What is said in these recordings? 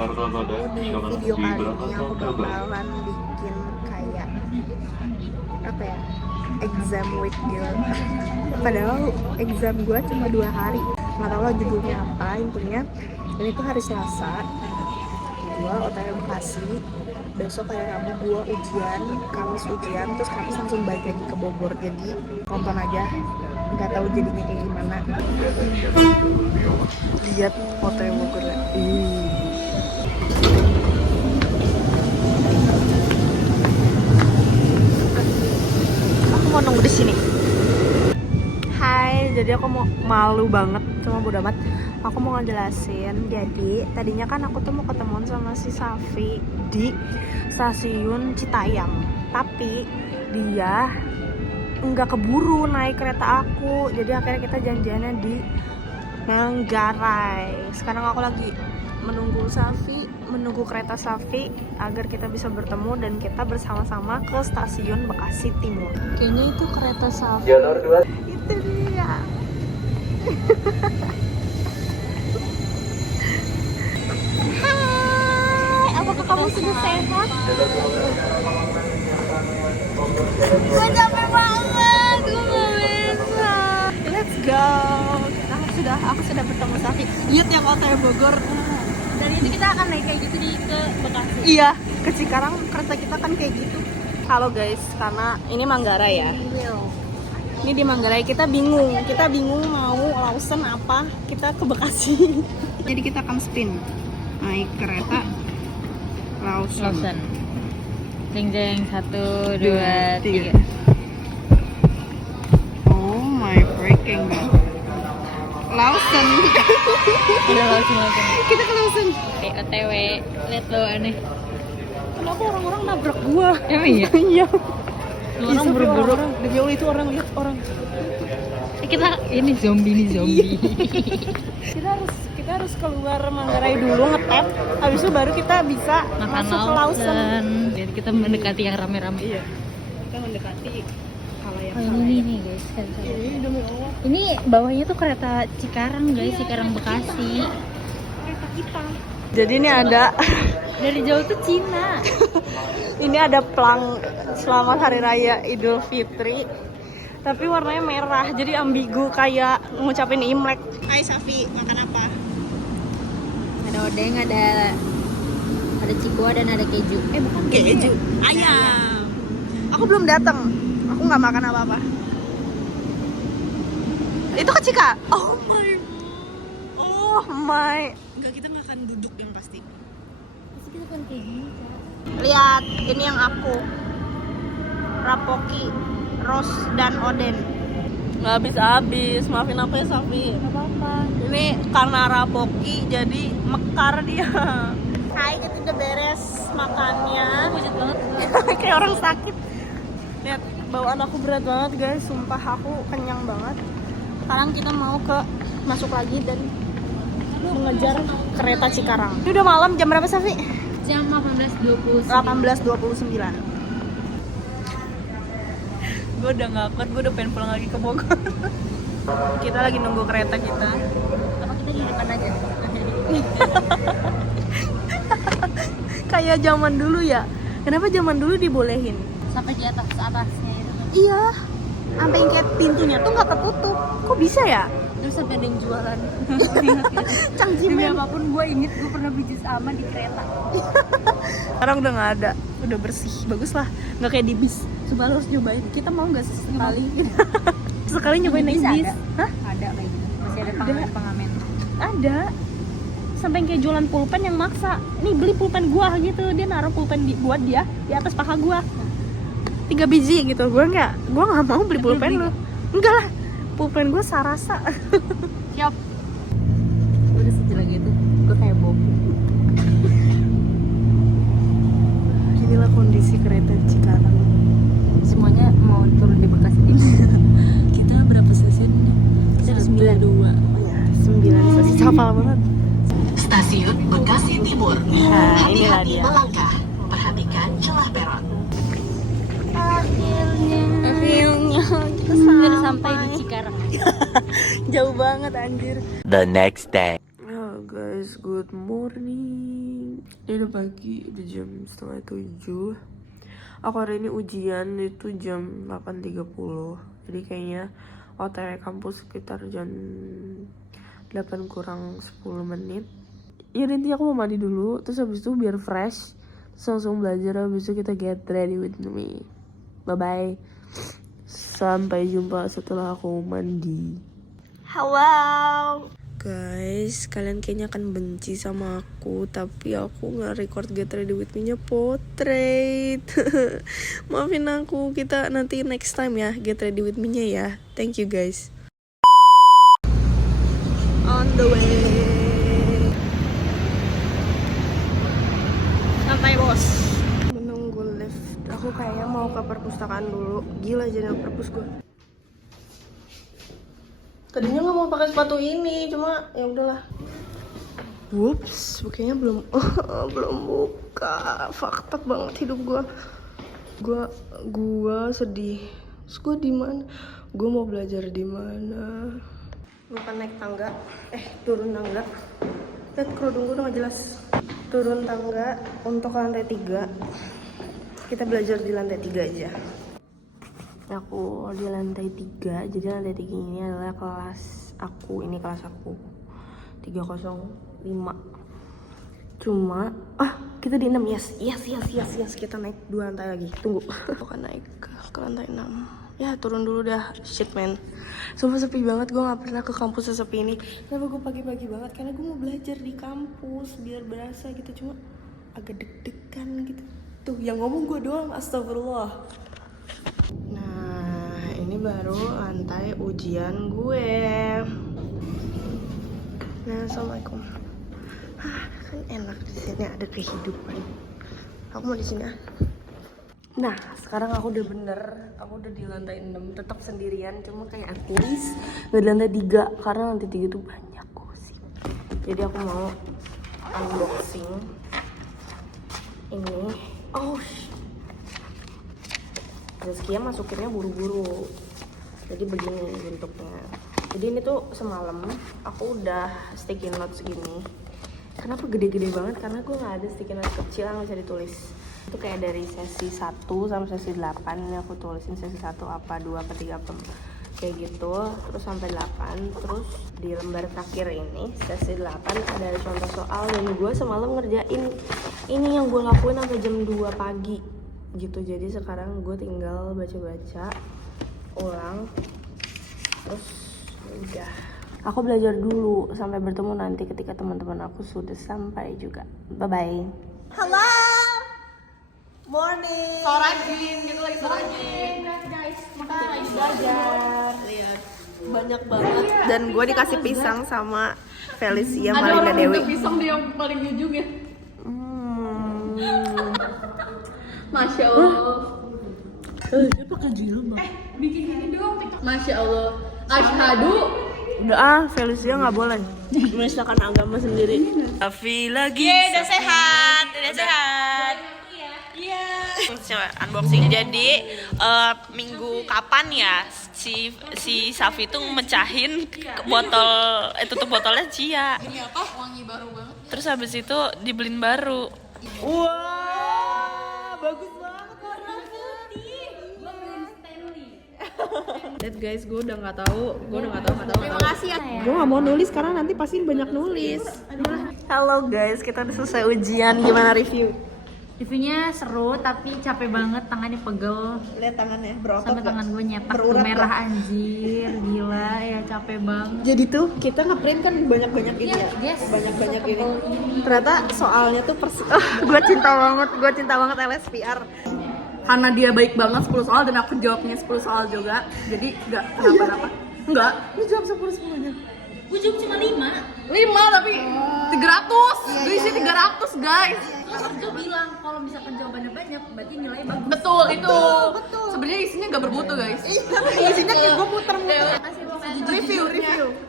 di video kali ini aku bakalan bikin kayak apa ya, exam week gitu. Padahal exam gue cuma 2 hari. Nggak tahu lah judulnya apa, intinya ini tuh hari Selasa gue OTW Bekasi, besok hari Rabu gue ujian, Kamis ujian, terus Kamis langsung balik lagi ke Bogor. Jadi tonton aja, nggak tahu jadinya kayak gimana. Lihat OTW Bogor ya. Aku mau nunggu di sini. Hai, jadi aku mau malu banget, cuma bodo amat. Aku mau ngejelasin. Jadi tadinya kan aku tuh mau ketemuan sama si Safi di stasiun Citayam, tapi dia nggak keburu naik kereta aku. Jadi akhirnya kita janjiannya di Manggarai. Sekarang aku lagi menunggu Safi, menunggu kereta Safi agar kita bisa bertemu dan kita bersama-sama ke stasiun Bekasi Timur. Kayaknya itu kereta Safi. Jalur 2. Itu dia. Hai, apakah kamu sudah sehat? Gue capek banget, gue gak bisa. Let's go. Aku sudah bertemu Safi. Lihat yang OTW Bogor. Dan itu kita akan naik kayak gitu ke Bekasi. Iya, ke Cikarang kereta kita kan kayak gitu. Halo guys, karena ini Manggarai ya. Ini di Manggarai kita bingung mau Lawson apa, kita ke Bekasi. Jadi kita akan spin naik kereta Lawson. Jeng jeng 1, 2, 3. Oh my freaking god. Lawson. Udah langsung. Kita ke Lawson. OTW, lihat lo aneh. Kenapa orang-orang nabrak gua? Emang iya? Iya. Orang buru-buru. Demi Allah itu orang, lihat orang. Kita ini zombie. Kita harus keluar Manggarai dulu ngetep, habis itu baru kita bisa makan masuk ke Lawson. Jadi kita mendekati yang rame-rame. Iya. Kita mendekati kalau yang ini nih guys. Ini demi Allah. Ini bawahnya tuh kereta Cikarang guys, Cikarang Bekasi. Kereta kita. Jadi ini ada Dari jauh tuh Cina. ini ada plang selamat hari raya Idul Fitri. Tapi warnanya merah, jadi ambigu kayak ngucapin Imlek. Hai Safi, makan apa? Ada odeng, ada cikua dan ada keju. Bukan keju, ayam. Aku belum datang, aku nggak makan apa-apa. Itu ke Cika? Oh my. Enggak, kita nggak akan duduk yang pasti. Pasti kita kan kayak gini. Lihat, ini yang aku. Rapoki, Ros dan Oden. Nggak habis-habis, maafin aku ya Safi. Gak apa-apa. Ini karena rapoki jadi mekar dia. Hai, kita udah beres makannya. Pucat banget. Kayak orang sakit. Lihat, bawaan aku berat banget guys. Sumpah aku kenyang banget. Sekarang kita mau masuk lagi dan mengejar kereta Cikarang. Ini udah malam, jam berapa Safi? Jam 18.29. 18.29. Gue udah gak kuat, gue udah pengen pulang lagi ke Bogor. Kita lagi nunggu kereta kita. Apa kita di depan aja? Kayak zaman dulu ya. Kenapa zaman dulu dibolehin? Sampai di atasnya itu. Iya. Sampai kayak pintunya tuh nggak ketutup. Kok bisa ya? Terus sampai ada yang jualan. Cangcimen. Demi apapun gue inget gue pernah biji sama di kereta. Sekarang udah nggak ada. Udah bersih. Bagus lah. Nggak kayak di bis. Coba lo harus nyobain. Kita mau nggak sekali? Sekali nyobain naik bis. Hah? Ada kayak gitu. Masih ada pengamen. Ada. Sampai kayak jualan pulpen yang maksa. Nih beli pulpen gua gitu. Dia naruh pulpen buat dia di atas paha gua. 3 biji gitu. Gua nggak mau beli pulpen lu. Enggak lah. Pulpen gua Sarasa. Siap. Udah sejelek gitu. Gue kayak Bob. Inilah kondisi kereta Cikarang. Semuanya mau turun di Bekasi Timur. Kita berapa stasiunnya? Kita ada 92. Oh ya, 9 stasiun. Hafal banget. Stasiun Bekasi Timur. Nah, inilah Hati-hati dia. melangkah. Perhatikan celah peron. Akhirnya kita Udah sampai di Cikarang. Jauh banget anjir. The next day. Oh guys, good morning. Ini udah pagi, udah jam 6:30. Aku hari ini ujian itu jam 8.30. Jadi kayaknya OTW kampus sekitar jam 8 kurang 10 menit. Ya nanti aku mau mandi dulu, terus habis itu biar fresh, terus langsung belajar. Habis itu kita get ready with me. Bye-bye. Sampai jumpa setelah aku mandi. Hello. Guys, kalian kayaknya akan benci sama aku, tapi aku nggak record get ready with me-nya portrait. Maafin aku, kita nanti next time ya get ready with me-nya ya. Thank you guys. On the way. Santai bos. Menunggu lift. Aku kayaknya mau ke perpustakaan dulu. Gila jadi perpus gue. Tadinya nggak mau pakai sepatu ini, cuma ya udahlah. Whoops, kayaknya belum buka. Fakta banget hidup gue. Gue sedih. Terus gue di mana? Gue mau belajar di mana? Gue akan naik tangga. Turun tangga. Lihat kerudung gue udah gak jelas. Turun tangga untuk lantai 3. Kita belajar di lantai 3 aja. Aku di lantai 3, jadi lantai 3 ini adalah kelas aku. Ini kelas aku 305. Cuma kita di 6. Yes. Kita naik 2 lantai lagi. Tunggu. Aku akan naik ke lantai 6. Ya turun dulu dah. Shit man, sumpah sepi banget. Gue gak pernah ke kampus sesepi ini. Kenapa gue pagi-pagi banget? Karena gue mau belajar di kampus biar berasa gitu. Cuma agak deg-degan gitu. Tuh yang ngomong gue doang, astagfirullah. Nah, ini baru lantai ujian gue. Nah, assalamualaikum. Kan enak di sini, ada kehidupan. Aku mau di sini. Nah, sekarang aku udah di lantai 6, tetap sendirian, cuma kayak artis. Nggak di lantai 3, karena lantai 3 tuh banyak gosip. Jadi aku mau unboxing ini. Rizkia masukinnya buru-buru, jadi begini bentuknya. Jadi ini tuh semalam aku udah sticky notes gini. Kenapa gede-gede banget? Karena gue nggak ada sticky notes kecil yang bisa ditulis. Itu kayak dari sesi 1 sampai sesi 8 ini aku tulisin sesi 1 apa, 2 apa, 3 apa kayak gitu, terus sampai 8. Terus di lembar terakhir ini sesi 8 ada contoh soal, dan gue semalam ngerjain ini yang gue lakuin sampai jam 2 pagi gitu. Jadi sekarang gue tinggal baca-baca ulang, terus udah. Aku belajar dulu. Sampai bertemu nanti ketika teman-teman aku sudah sampai juga. Bye bye. Hello. Morning. Sorajin, gitu lagi sorajin. Guys, makanya lagi belajar. Lihat banyak banget. Dan gue dikasih pisang sama Felicia Marina Dewi. Ada pisang dia yang paling ujung ya. Masya Allah. Dia pakai jilbab. Bikin ini dong TikTok. Masya Allah. Asyhadu. Udah Felicia nggak boleh. Misalkan agama sendiri. Tapi lagi. Udah sehat. Iya. Coba unboxing. Jadi minggu kapan ya si Safi tuh mecahin botol tutup botolnya Cia. Ini apa? Wangi baru banget. Terus habis itu dibeliin baru. Wah, bagus banget warna putih. Lihat guys, gue udah nggak tahu. Terima kasih ya. Gue nggak mau nulis karena nanti pasti banyak nulis. Halo guys, kita udah selesai ujian. Gimana review? Reviewnya seru tapi capek banget, tangannya pegel. Lihat tangannya berotot. Sampai tangan gue nyetak tuh Berurat merah anjir, gila ya capek banget. Jadi tuh kita ngeprint kan banyak-banyak ini ya. Yes, Banyak-banyak ini. setebel ini. Ternyata soalnya tuh gue cinta banget LSPR. Karena dia baik banget 10 soal dan aku jawabnya 10 soal juga. Jadi enggak kenapa-napa. Enggak. Lu jawab 10-10-nya. Gue jawab cuma 5 tapi 300. Gue isi 300 guys. Gue bilang kalau misalkan jawabannya banyak berarti nilainya bagus. Betul itu. Sebenarnya isinya nggak bermutu guys. Isinya kayak gue muter-muter.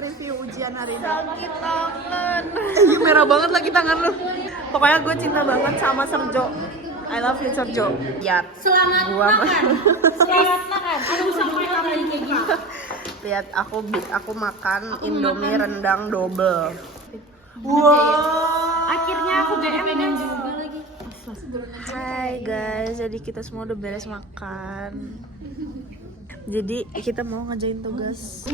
Review ujian hari ini. Sakit tangan. Merah banget lagi tangan lu. Pokoknya gue cinta banget sama Serjo. I love you Serjo. Ya. Selamat makan. Selamat makan. Aduh sampai kapan kayak gini. Lihat aku makan Indomie rendang double. Wow. akhirnya aku DM guys. Hai guys, jadi kita semua udah beres makan. Jadi kita mau ngerjain tugas.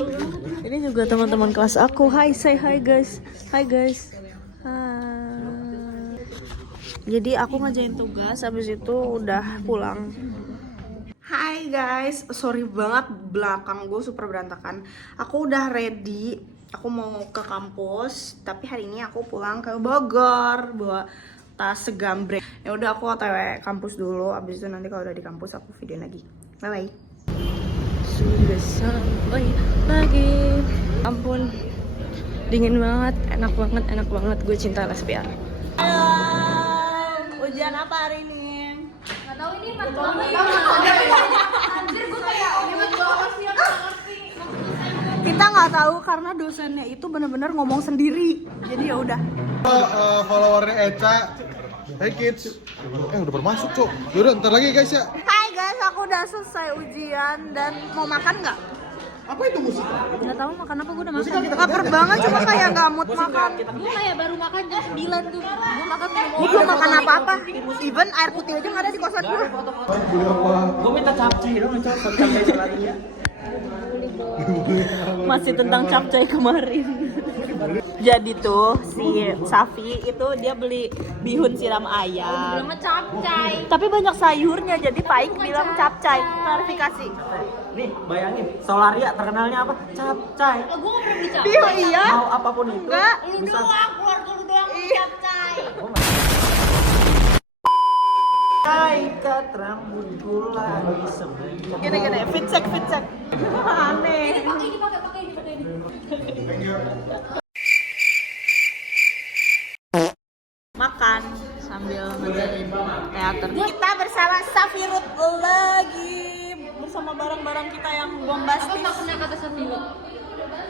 Ini juga teman-teman kelas aku. Hai, say hi guys. Hai guys. Hai. Jadi aku ngerjain tugas, habis itu udah pulang. Hai guys, sorry banget belakang gue super berantakan. Aku udah ready, aku mau ke kampus. Tapi hari ini aku pulang ke Bogor bawa tas segambreng. Ya udah aku OTW kampus dulu. Abis itu nanti kalau udah di kampus aku video lagi. Bye bye. Sudah sampai lagi. Ampun, dingin banget, enak banget. Gue cinta LSPR. Halo, ujian apa hari ini? Gak tau ini mat banget. Anjir gue kayak Kita nggak tahu karena dosennya itu benar-benar ngomong sendiri. Jadi ya udah. Followernya Eca. Hey kids. Udah bermasuk, Cok. Yaudah, ntar lagi guys ya. Hai guys, aku udah selesai ujian dan mau makan nggak? Apa itu musik? Gak tau makan apa, gue udah makan. Lapar banget, cuma kayak nggak mood makan. Gue kayak baru makan jam 9 tuh. Gue makan Gue belum makan apa-apa. Even air putih aja nggak ada di kosan gue. Gue minta capcay dong, cocok capcay selatnya. Masih tentang capcay kemarin. Jadi tuh si Safi itu dia beli bihun siram ayam. Bilang capcay. Tapi banyak sayurnya, jadi Paik bilang capcay. Klarifikasi. Nih, bayangin, Solaria terkenalnya apa? Capcay. Gue gak pernah beli capcay. Iya. Mau apapun itu. Enggak. Lu doang, keluarga lu doang beli capcay. Ikat rambutku lagi sembuh. Gini, fit check. Aneh. Pakai ini. Makan sambil ngerjain teater. Kita bersama Safirut lagi bersama barang-barang kita yang bombastis. Apa pernah kata Safirut?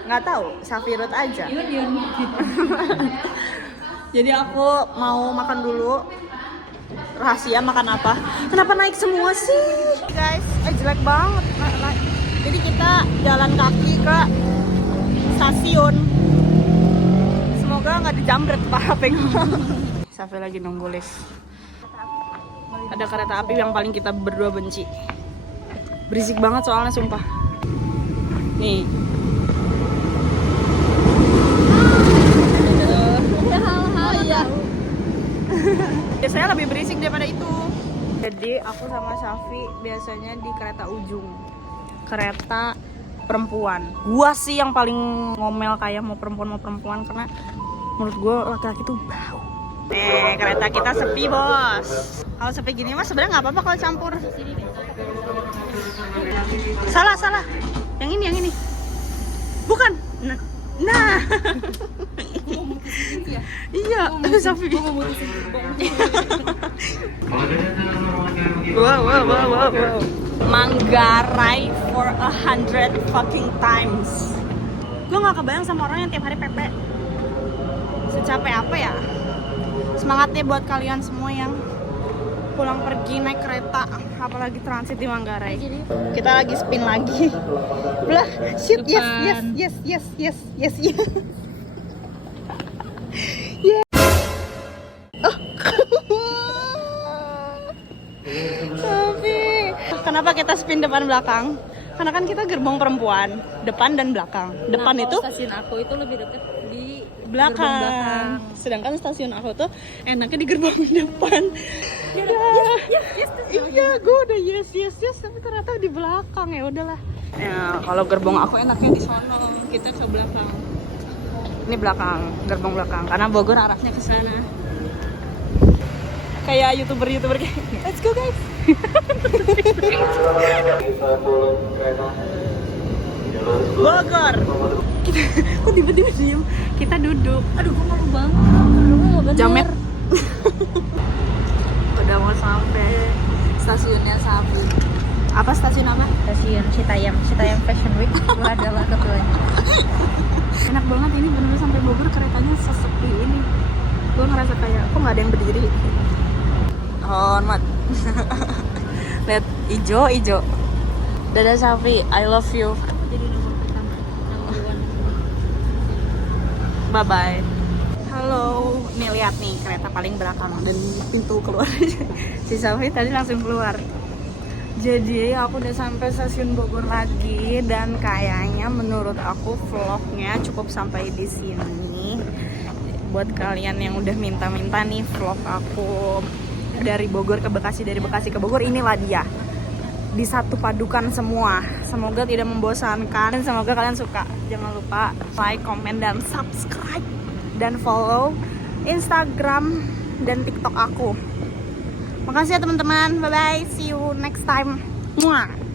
Nggak tahu, Safirut aja. Yun. Jadi aku mau makan dulu. Rahasia makan apa? Kenapa naik semua sih? Guys, jelek banget. Jadi kita jalan kaki ke stasiun. Semoga nggak dijamret pak HP gue. Safi lagi nunggu lift. Ada kereta api yang paling kita berdua benci. Berisik banget soalnya sumpah. Nih. Iya. Biasanya lebih berisik daripada itu. Jadi aku sama Safi biasanya di kereta ujung. Kereta perempuan. Gua sih yang paling ngomel kayak mau perempuan karena menurut gua laki-laki tuh bau. Kereta kita sepi bos. Kalau sepi gini mas sebenarnya nggak apa-apa kalau campur. Salah. Yang ini. Bukan. Nah. Iya, Safi. Wow. Manggarai for 100 fucking times. Gue nggak kebayang sama orang yang tiap hari pepe. Secapek apa ya? Semangatnya buat kalian semua yang pulang pergi naik kereta, apalagi transit di Manggarai. Kita lagi spin lagi. Belah, shit, yes. Yeah. Oh. Tapi kenapa kita spin depan belakang? Karena kan kita gerbong perempuan, depan dan belakang. Depan Nah, itu stasiun aku itu lebih deket di belakang. Sedangkan stasiun aku tuh enaknya di gerbong depan. Yes. Iya, gue udah yes. Tapi ternyata di belakang ya udahlah. Ya, kalau gerbong aku enaknya di sono. Kita ke belakang. Ini belakang, gerbong belakang. Karena Bogor arahnya ke sana. Kayak youtuber kayak, let's go guys. Bogor. Kok tiba-tiba diem? Kita duduk. Aduh, gue malu banget. Jamet. Udah mau sampai stasiunnya Safi. Apa stasiun apa? Stasiun Citayam Fashion Week. Gue adalah ketuanya. Enak banget ini bener-bener sampai Bogor keretanya sesepi ini. Gue ngerasa kayak kok nggak ada yang berdiri. Hormat. Lihat ijo. Dadah Safi, I love you. Jadi nomor pertama. Bye bye. Halo, Nih lihat nih kereta paling belakang dan pintu keluar. Si Safi tadi langsung keluar. Jadi aku udah sampai stasiun Bogor lagi dan kayaknya menurut aku vlognya cukup sampai di sini. Buat kalian yang udah minta-minta nih vlog aku dari Bogor ke Bekasi, dari Bekasi ke Bogor, inilah dia. Disatu padukan semua. Semoga tidak membosankan dan semoga kalian suka. Jangan lupa like, comment, dan subscribe dan follow Instagram dan TikTok aku. Makasih ya teman-teman. Bye bye. See you next time. Muah.